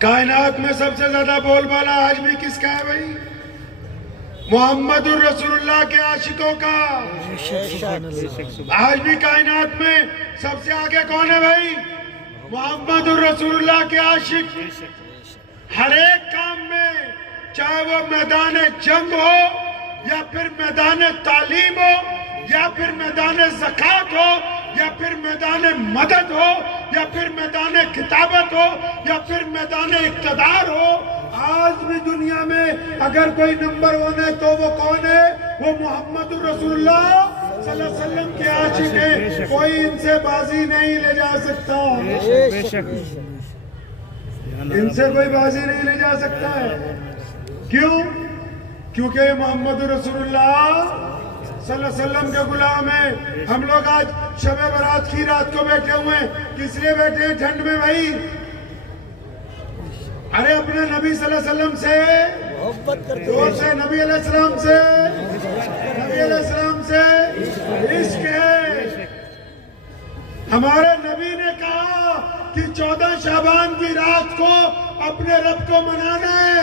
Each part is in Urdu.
کائنات میں سب سے زیادہ بول بالا آج بھی کس کا ہے بھائی؟ محمد الرسول اللہ کے عاشقوں کا۔ آج بھی کائنات میں سب سے آگے کون ہے بھائی؟ محمد الرسول اللہ کے عاشق۔ ہر ایک کام میں، چاہے وہ میدان جنگ ہو یا پھر میدان تعلیم ہو یا پھر میدان زکوٰۃ ہو یا پھر میدان مدد ہو یا پھر میدان کتابت ہو یا پھر میدان اقتدار ہو، آج بھی دنیا میں اگر کوئی نمبر ون ہے تو وہ کون ہے؟ وہ محمد الرسول اللہ صلی اللہ علیہ وسلم کے عاشق ہیں۔ کوئی ان سے بازی نہیں لے جا سکتا، ان سے کوئی بازی نہیں لے جا سکتا ہے۔ کیوں؟ کیونکہ یہ محمد الرسول اللہ صلی اللہ علیہ وسلم کے غلام ہیں۔ ہم لوگ آج شب برات کی رات کو بیٹھے ہوئے ہیں، کس لیے بیٹھے ہیں ٹھنڈ میں بھائی؟ ارے اپنے نبی صلی اللہ علیہ وسلم سے محبت کرتے ہیں، سے نبی علیہ السلام سے، نبی علیہ السلام سے عشق ہے۔ ہمارے نبی نے کہا کہ 14 شعبان کی رات کو اپنے رب کو منانا ہے،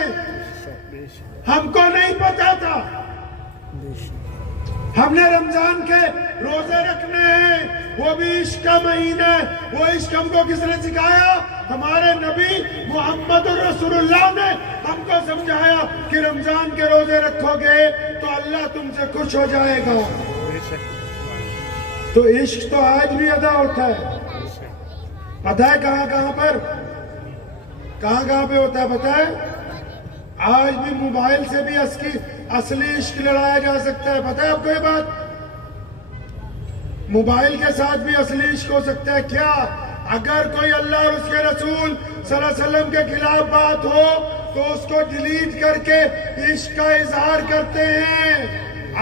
ہم کو نہیں پتا تھا۔ ہم نے رمضان کے روزے رکھنے ہیں، وہ بھی عشق کا مہینہ ہے۔ وہ عشق ہم کو کس نے سکھایا؟ ہمارے نبی محمد الرسول اللہ نے ہم کو سمجھایا کہ رمضان کے روزے رکھو گے تو اللہ تم سے خوش ہو جائے گا۔ تو عشق تو آج بھی ادا ہوتا ہے۔ پتہ ہے کہاں کہاں پر، کہاں پہ ہوتا ہے پتہ ہے؟ آج بھی موبائل سے بھی اصلی عشق لڑایا جا سکتا ہے۔ پتہ ہے آپ کو یہ بات؟ موبائل کے ساتھ بھی اصلی عشق ہو سکتا ہے۔ کیا؟ اگر کوئی اللہ اور اس کے رسول صلی اللہ علیہ وسلم کے خلاف بات ہو تو اس کو ڈیلیٹ کر کے عشق کا اظہار کرتے ہیں۔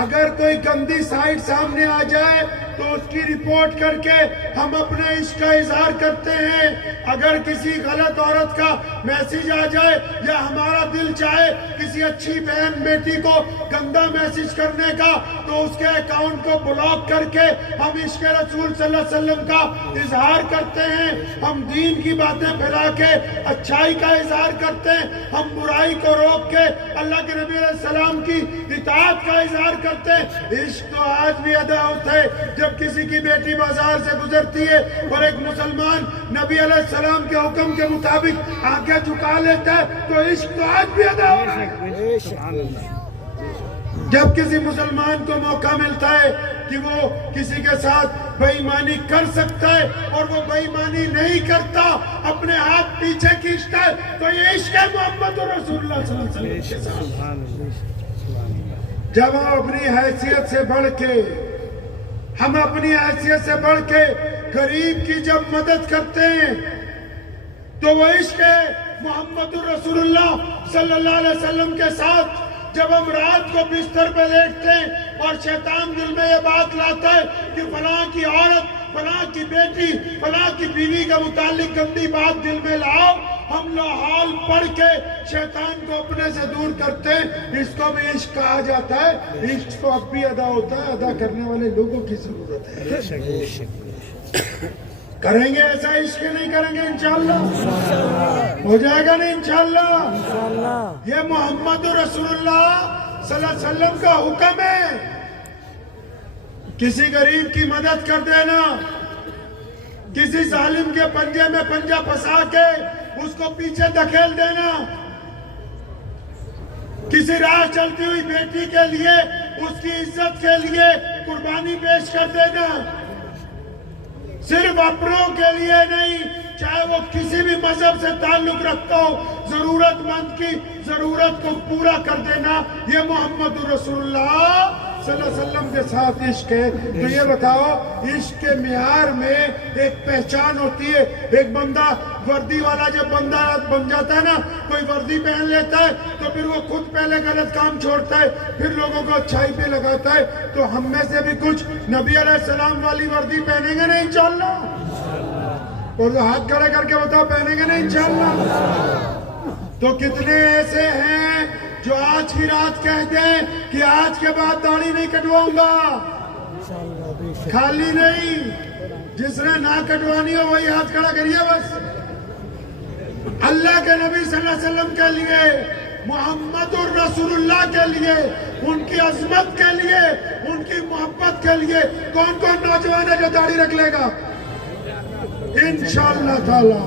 اگر کوئی گندی سائٹ سامنے آ جائے تو اس کی رپورٹ کر کے ہم اپنے عشق کا اظہار کرتے ہیں۔ اگر کسی غلط عورت کا میسیج آ جائے یا ہمارا دل چاہے کسی اچھی بہن بیٹی کو گندا میسیج کرنے کا تو اس کے اکاؤنٹ کو بلاک کر کے ہم عشق رسول صلی اللہ علیہ وسلم کا اظہار کرتے ہیں۔ ہم دین کی باتیں پھیلا کے اچھائی کا اظہار کرتے ہیں، ہم برائی کو روک کے اللہ کے نبی علیہ السلام کی اطاعت کا اظہار کرتے ہیں۔ عشق تو آج بھی ادا ہوتا ہے۔ جب کسی کی بیٹی بازار سے گزرتی ہے اور ایک مسلمان نبی علیہ السلام کے حکم کے مطابق آنکھیں جھکا لیتا ہے تو عشق تو آج بھی ادا ہو رہا ہے۔ جب کسی مسلمان کو موقع ملتا ہے کہ وہ کسی کے ساتھ بے ایمانی کر سکتا ہے اور وہ بے ایمانی نہیں کرتا، اپنے ہاتھ پیچھے کھینچتا ہے، تو یہ عشق ہے محمد رسول اللہ صلی اللہ علیہ وسلم کے ساتھ۔ جب ہم اپنی حیثیت سے بڑھ کے، ہم اپنی حیثیت سے بڑھ کے غریب کی جب مدد کرتے ہیں تو وہ عشق ہے محمد الرسول اللہ صلی اللہ علیہ وسلم کے ساتھ۔ جب ہم رات کو بستر پہ لیٹتے ہیں اور شیطان دل میں یہ بات لاتا ہے کہ فلاں کی عورت، فلاں کی بیٹی، فلاں کی بیوی کا متعلق گندی بات دل میں لاؤ، ہم لاحول پڑھ کے شیطان کو اپنے سے دور کرتے ہیں۔ اس کو بھی عشق کہا جاتا ہے۔ عشق تو اب بھی ادا ہوتا ہے، ادا کرنے والے لوگوں کی ضرورت ہے۔ کریں گے ایسا عشق نہیں کریں گے انشاءاللہ؟ ہو جائے گا نہیں انشاءاللہ؟ یہ محمد رسول اللہ صلی اللہ علیہ وسلم کا حکم ہے۔ کسی غریب کی مدد کر دینا، کسی ظالم کے پنجے میں پنجہ پھنسا کے اس کو پیچھے دھکیل دینا، کسی راہ چلتی ہوئی بیٹی کے لیے اس کی عزت کے لیے قربانی پیش کر دینا، صرف اپنوں کے لیے نہیں، چاہے وہ کسی بھی مذہب سے تعلق رکھتا ہو، ضرورت مند کی ضرورت کو پورا کر دینا، یہ محمد رسول اللہ صلی اللہ علیہ وسلم کے ساتھ عشق ہے۔ تو یہ بتاؤ، عشق کے معیار میں ایک پہچان ہوتی ہے۔ ایک بندہ وردی والا جب بندہ بن جاتا ہے نا، کوئی وردی پہن لیتا ہے تو پھر وہ خود پہلے غلط کام چھوڑتا ہے، پھر لوگوں کو اچھائی پہ لگاتا ہے۔ تو ہم میں سے بھی کچھ نبی علیہ السلام والی وردی پہنیں گے نا انشاءاللہ؟ اور ہاتھ کھڑے کر کے بتاؤ، پہنیں گے نا انشاءاللہ؟ تو کتنے ایسے ہیں جو آج کی رات کہہ دیں کہ آج کے بعد داڑھی نہیں کٹواؤں گا؟ خالی نہیں، جس نے نہ کٹوانی ہو وہی ہاتھ کھڑا کریے بس۔ اللہ کے نبی صلی اللہ علیہ وسلم کے لیے، محمد الرسول اللہ کے لیے، ان کی عظمت کے لیے، ان کی محبت کے لیے کون کون نوجوان ہے جو داڑھی رکھ لے گا؟ انشاءاللہ تعالی۔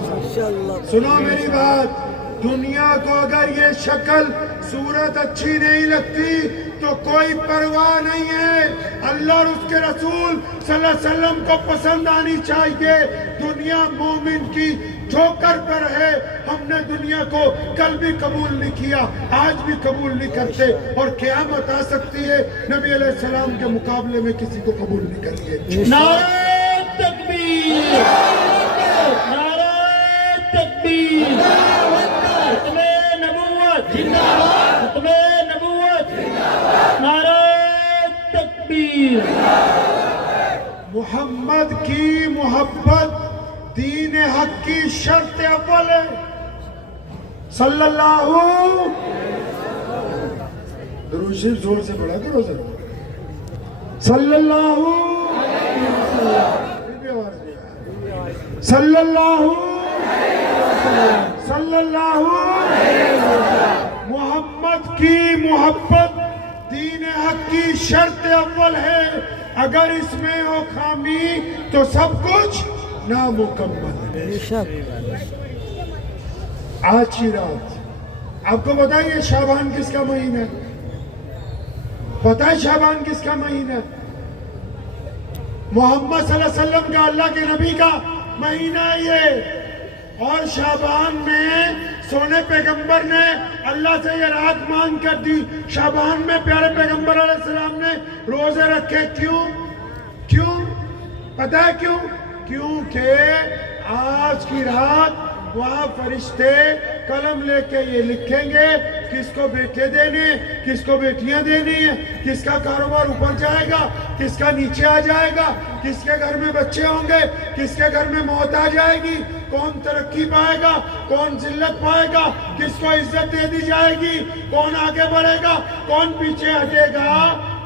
سنو میری بات، دنیا کو اگر یہ شکل صورت اچھی نہیں لگتی تو کوئی پرواہ نہیں ہے، اللہ اور اس کے رسول صلی اللہ علیہ وسلم کو پسند آنی چاہیے۔ دنیا مومن کی ٹھوکر پر ہے، ہم نے دنیا کو کل بھی قبول نہیں کیا، آج بھی قبول نہیں کرتے، اور قیامت آ سکتی ہے نبی علیہ السلام کے مقابلے میں کسی کو قبول نہیں کریے۔ نعرہ تکبیر، نعرہ تکبیر، ختم نبوت، ختم نبوت، نعرہ تکبیر۔ محمد کی محبت دین حق کی شرط اول ہے۔ صلی اللہ، درود شریف زور سے پڑھا کرو ذرا، صلی اللہ، صلی اللہ، صلی اللہ۔ محمد کی محبت دین حق کی شرط اول ہے، اگر اس میں ہو خامی تو سب کچھ نامکمل ہے۔ آج کی رات آپ کو بتائیے شعبان کس کا مہینہ ہے؟ پتہ ہے شعبان کس کا مہینہ ہے؟ محمد صلی اللہ علیہ وسلم کا، اللہ کے نبی کا مہینہ ہے یہ، اور شعبان میں سونے پیغمبر نے اللہ سے یہ رات مانگ کر دی۔ شعبان میں پیارے پیغمبر علیہ السلام نے روزے رکھے، کیوں؟ پتہ ہے کیوں؟ کیونکہ آج کی رات وہاں فرشتے قلم لے کے یہ لکھیں گے کس کو بیٹے دینے، کس کو بیٹیاں دینی ہیں، کس کا کاروبار اوپر جائے گا، کس کا نیچے آ جائے گا، کس کے گھر میں بچے ہوں گے، کس کے گھر میں موت آ جائے گی، کون ترقی پائے گا، کون ذلت پائے گا، کس کو عزت دے دی جائے گی، کون آگے بڑھے گا، کون پیچھے ہٹے گا۔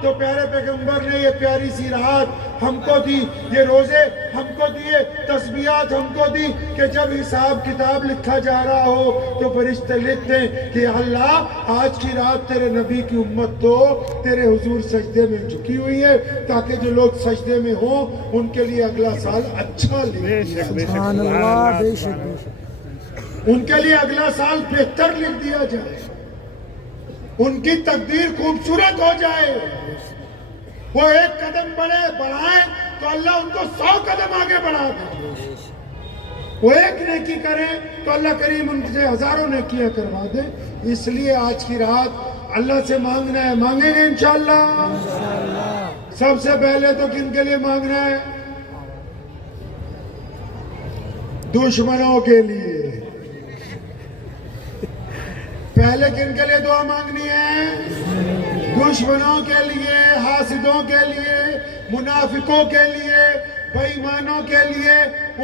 تو پیارے پیغمبر نے یہ پیاری سی رات ہم کو دی، یہ روزے ہم کو دیے، تسبیحات ہم کو دی، کہ جب حساب کتاب لکھا جا رہا ہو تو فرشتے لکھتے ہیں کہ اللہ آج کی رات تیرے نبی کی امت تو تیرے حضور سجدے میں جھکی ہوئی ہے، تاکہ جو لوگ سجدے میں ہوں ان کے لیے اگلا سال اچھا لکھ دیا جائے، ان کے لیے اگلا سال بہتر لکھ دیا جائے، ان کی تقدیر خوبصورت ہو جائے۔ وہ ایک قدم بڑھائیں تو اللہ ان کو 100 قدم آگے بڑھا دے، وہ ایک نیکی کریں تو اللہ کریم ان سے ہزاروں نیکیاں کروا دے۔ اس لیے آج کی رات اللہ سے مانگنا ہے، مانگیں گے انشاءاللہ۔ سب سے پہلے تو کن کے لیے مانگنا ہے؟ دشمنوں کے لیے۔ پہلے کن کے لیے دعا مانگنی ہے؟ دشمنوں کے لیے، حاسدوں کے لیے، منافقوں کے لیے، بے ایمانوں کے لیے،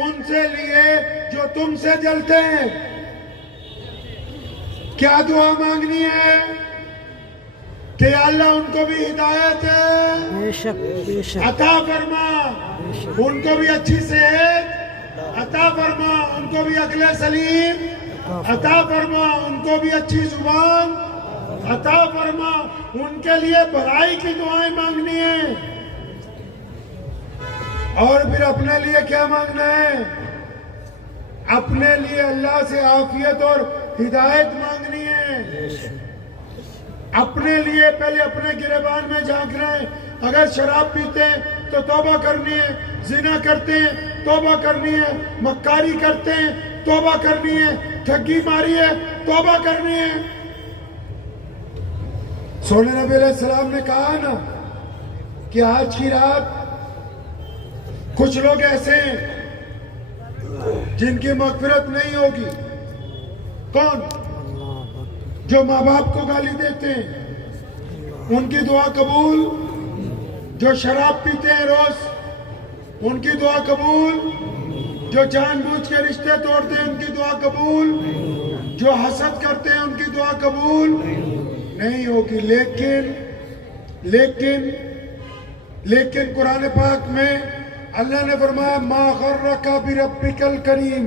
ان سے لیے جو تم سے جلتے ہیں۔ کیا دعا مانگنی ہے؟ کہ یا اللہ ان کو بھی ہدایت عطا فرما، ان کو بھی اچھی صحت عطا فرما، ان کو بھی عقل سلیم عطا فرما، ان کو بھی اچھی زبان عطا فرما، ان کے لیے بھلائی کی دعائیں مانگنی ہیں۔ اور پھر اپنے لیے کیا مانگنا ہے؟ اپنے لیے اللہ سے عافیت اور ہدایت مانگنی ہے۔ اپنے لیے پہلے اپنے گریبان میں جھانکنا ہے۔ اگر شراب پیتے ہیں تو توبہ کرنی ہے، زنا کرتے ہیں توبہ کرنی ہے، مکاری کرتے ہیں توبہ کرنی ہے، ٹھگی ماری ہے توبہ کرنی ہے۔ سونے نبی علیہ السلام نے کہا نا کہ آج کی رات کچھ لوگ ایسے ہیں جن کی مغفرت نہیں ہوگی۔ کون؟ جو ماں باپ کو گالی دیتے ہیں، ان کی دعا قبول۔ جو شراب پیتے ہیں روز، ان کی دعا قبول۔ جو جان بوجھ کے رشتے توڑتے ہیں، ان کی دعا قبول۔ جو حسد کرتے ہیں، ان کی دعا قبول نہیں ہوگی۔ لیکن قرآن پاک میں اللہ نے فرمایا ما غرک بربک الکریم،